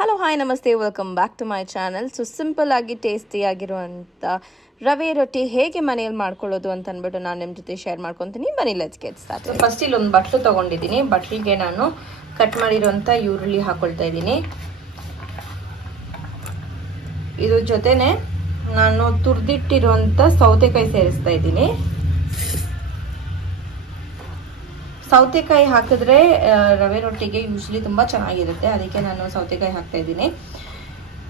Hello hi ನಮಸ್ತೆ, welcome back to my channel. So simple ಆಗಿ tasty ಆಗಿರುವಂಥ ರವೆ ರೊಟ್ಟಿ ಹೇಗೆ ಮನೆಯಲ್ಲಿ ಮಾಡ್ಕೊಳ್ಳೋದು ಅಂತ ಅಂದ್ಬಿಟ್ಟು ನಾನು ನಿಮ್ಮ ಜೊತೆ ಶೇರ್ ಮಾಡ್ಕೊತೀನಿ. ಬನ್ನಿ ಲೆಟ್ಸ್ ಗೆಟ್ ಸ್ಟಾರ್ಟ್. ಫಸ್ಟ್ ಇಲ್ಲಿ ಒಂದು ಬಟ್ಲು ತೊಗೊಂಡಿದ್ದೀನಿ. ಬಟ್ಲಿಗೆ ನಾನು ಕಟ್ ಮಾಡಿರೋಂಥ ಈರುಳ್ಳಿ ಹಾಕೊಳ್ತಾ ಇದ್ದೀನಿ. ಇದ್ರ ಜೊತೆನೆ ನಾನು ತುರಿದಿಟ್ಟಿರುವಂಥ ಸೌತೆಕಾಯಿ ಸೇರಿಸ್ತಾ ಇದ್ದೀನಿ. ಸೌತೆಕಾಯಿ ಹಾಕಿದ್ರೆ ರವೆ ರೊಟ್ಟಿಗೆ ಯೂಶ್ವಲಿ ತುಂಬ ಚೆನ್ನಾಗಿರುತ್ತೆ, ಅದಕ್ಕೆ ನಾನು ಸೌತೆಕಾಯಿ ಹಾಕ್ತಾ ಇದ್ದೀನಿ.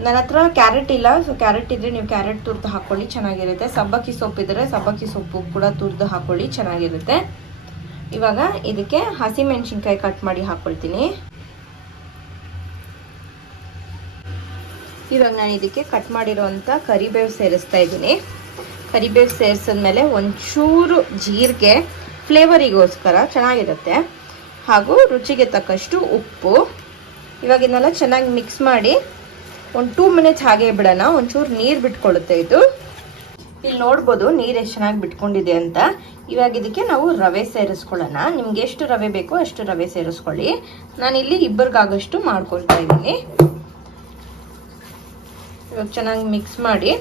ನನ್ನ ಹತ್ರ ಕ್ಯಾರೆಟ್ ಇಲ್ಲ, ಸೊ ಕ್ಯಾರೆಟ್ ಇದ್ದರೆ ನೀವು ಕ್ಯಾರೆಟ್ ತುರ್ದು ಹಾಕ್ಕೊಳ್ಳಿ, ಚೆನ್ನಾಗಿರುತ್ತೆ. ಸಬ್ಬಕ್ಕಿ ಸೊಪ್ಪು ಇದ್ದರೆ ಸಬ್ಬಕ್ಕಿ ಸೊಪ್ಪು ಕೂಡ ತುರ್ದು ಹಾಕ್ಕೊಳ್ಳಿ, ಚೆನ್ನಾಗಿರುತ್ತೆ. ಇವಾಗ ಇದಕ್ಕೆ ಹಸಿಮೆಣಸಿನ್ಕಾಯಿ ಕಟ್ ಮಾಡಿ ಹಾಕ್ಕೊಳ್ತೀನಿ. ಇವಾಗ ನಾನು ಇದಕ್ಕೆ ಕಟ್ ಮಾಡಿರೋಂಥ ಕರಿಬೇವು ಸೇರಿಸ್ತಾ ಇದ್ದೀನಿ. ಕರಿಬೇವು ಸೇರಿಸಿದ್ಮೇಲೆ ಒಂಚೂರು ಜೀರಿಗೆ ಫ್ಲೇವರಿಗೋಸ್ಕರ ಚೆನ್ನಾಗಿರುತ್ತೆ, ಹಾಗೂ ರುಚಿಗೆ ತಕ್ಕಷ್ಟು ಉಪ್ಪು. ಇವಾಗ ಇದನ್ನೆಲ್ಲ ಚೆನ್ನಾಗಿ ಮಿಕ್ಸ್ ಮಾಡಿ ಒಂದು 2 ಮಿನಿಟ್ಸ್ ಹಾಗೆ ಬಿಡೋಣ. ಒಂಚೂರು ನೀರು ಬಿಟ್ಕೊಳ್ಳುತ್ತೆ ಇದು. ಇಲ್ಲಿ ನೋಡ್ಬೋದು ನೀರು ಎಷ್ಟು ಚೆನ್ನಾಗಿ ಬಿಟ್ಕೊಂಡಿದೆ ಅಂತ. ಇವಾಗ ಇದಕ್ಕೆ ನಾವು ರವೆ ಸೇರಿಸ್ಕೊಳ್ಳೋಣ. ನಿಮ್ಗೆ ಎಷ್ಟು ರವೆ ಬೇಕೋ ಅಷ್ಟು ರವೆ ಸೇರಿಸ್ಕೊಳ್ಳಿ. ನಾನಿಲ್ಲಿ ಇಬ್ಬರಿಗಾಗಷ್ಟು ಮಾಡ್ಕೊಳ್ತಾ ಇದ್ದೀನಿ. ಇವಾಗ ಚೆನ್ನಾಗಿ ಮಿಕ್ಸ್ ಮಾಡಿ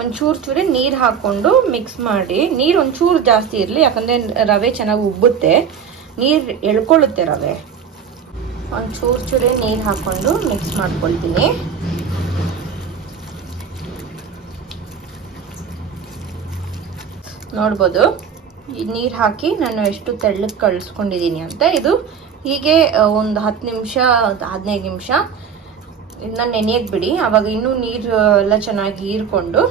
ಒಂಚೂರು ನೀರು ಹಾಕ್ಕೊಂಡು ಮಿಕ್ಸ್ ಮಾಡಿ. ನೀರು ಒಂಚೂರು ಜಾಸ್ತಿ ಇರಲಿ, ಯಾಕಂದರೆ ರವೆ ಚೆನ್ನಾಗಿ ಉಬ್ಬುತ್ತೆ, ನೀರು ಎಳ್ಕೊಳ್ಳುತ್ತೆ ರವೆ. ಒಂಚೂರು ನೀರು ಹಾಕ್ಕೊಂಡು ಮಿಕ್ಸ್ ಮಾಡ್ಕೊಳ್ತೀನಿ. ನೋಡ್ಬೋದು ಈ ನೀರು ಹಾಕಿ ನಾನು ಎಷ್ಟು ತೆಳ್ಳಗೆ ಕಳಿಸ್ಕೊಂಡಿದ್ದೀನಿ ಅಂತ. ಇದು ಹೀಗೆ ಒಂದು 10 ನಿಮಿಷ 15 ನಿಮಿಷ ಇದನ್ನ ನೆನೆಯಕ್ಕೆ ಬಿಡಿ. ಆವಾಗ ಇನ್ನೂ ನೀರು ಎಲ್ಲ ಚೆನ್ನಾಗಿ ಹೀರ್ಕೊಂಡು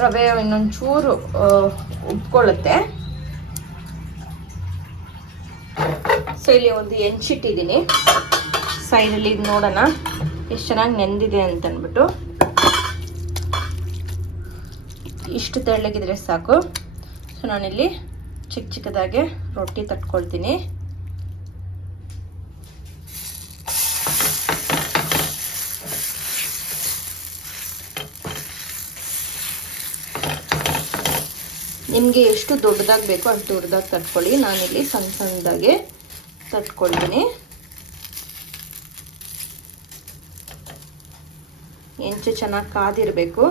ರವೆ ಇನ್ನೊಂದು ಚೂರು ಉಬ್ಕೊಳ್ಳುತ್ತೆ. ಸೊ ಇಲ್ಲಿ ಒಂದು ಹೆಂಚಿಟ್ಟಿದ್ದೀನಿ ಸೈಡಲ್ಲಿ. ಇದು ನೋಡೋಣ ಎಷ್ಟು ಚೆನ್ನಾಗಿ ನೆಂದಿದೆ ಅಂತ ಅಂದ್ಬಿಟ್ಟು. ಇಷ್ಟು ತೆಳ್ಳಗಿದ್ರೆ ಸಾಕು. ಸೊ ನಾನಿಲ್ಲಿ ಚಿಕ್ಕದಾಗೆ ರೊಟ್ಟಿ ತಟ್ಕೊಳ್ತೀನಿ. ನಿಮಗೆ ಎಷ್ಟು ದೊಡ್ಡದಾಗಿ ಬೇಕೋ ಅಷ್ಟು ದೊಡ್ಡದಾಗಿ ತಟ್ಕೊಳ್ಳಿ. ನಾನಿಲ್ಲಿ ಸಣ್ಣದಾಗೆ ತಟ್ಕೊಳ್ತೀನಿ. ಹೆಂಚು ಚೆನ್ನಾಗಿ ಕಾದಿರಬೇಕು.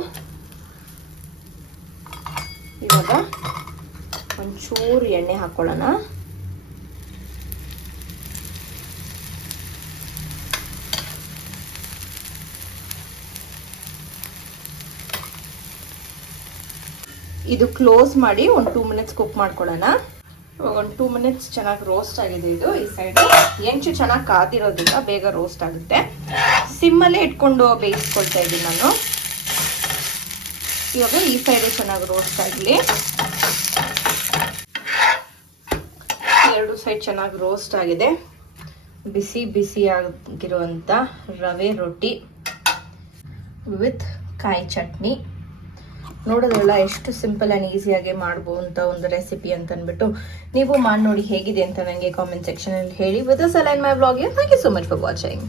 ಇವಾಗ ಒಂಚೂರು ಎಣ್ಣೆ ಹಾಕ್ಕೊಳ್ಳೋಣ. ಇದು ಕ್ಲೋಸ್ ಮಾಡಿ ಒಂದು 2 ಮಿನಿಟ್ಸ್ ಕುಕ್ ಮಾಡ್ಕೊಳ್ಳೋಣ. ಒಂದು 2 ಮಿನಿಟ್ಸ್ ಚೆನ್ನಾಗಿ ರೋಸ್ಟ್ ಆಗಿದೆ ಇದು. ಈ ಸೈಡ್ ಹೆಂಚು ಚೆನ್ನಾಗಿ ಕಾದಿರೋದ್ರಿಂದ ಬೇಗ ರೋಸ್ಟ್ ಆಗುತ್ತೆ. ಸಿಮ್ಮಲ್ಲೇ ಇಟ್ಕೊಂಡು ಬೇಯಿಸ್ಕೊಳ್ತಾ ಇದ್ದೀನಿ ನಾನು. ಇವಾಗ ಈ ಸೈಡು ಚೆನ್ನಾಗಿ ರೋಸ್ಟ್ ಆಗಲಿ. ಎರಡು ಸೈಡ್ ಚೆನ್ನಾಗಿ ರೋಸ್ಟ್ ಆಗಿದೆ. ಬಿಸಿ ಬಿಸಿ ಆಗಿರುವಂಥ ರವೆ ರೊಟ್ಟಿ ವಿತ್ ಕಾಯಿ ಚಟ್ನಿ. ನೋಡೋದಲ್ಲ ಎಷ್ಟು ಸಿಂಪಲ್ ಆ್ಯಂಡ್ ಈಸಿಯಾಗಿ ಮಾಡ್ಬೋಂಥ ಒಂದು ರೆಸಿಪಿ ಅಂತ ಅಂದ್ಬಿಟ್ಟು ನೀವು ಮಾಡಿ ನೋಡಿ ಹೇಗಿದೆ ಅಂತ ನನಗೆ ಕಾಮೆಂಟ್ ಸೆಕ್ಷನಲ್ಲಿ ಹೇಳಿ. With this I end my vlog. Thank you so much for watching.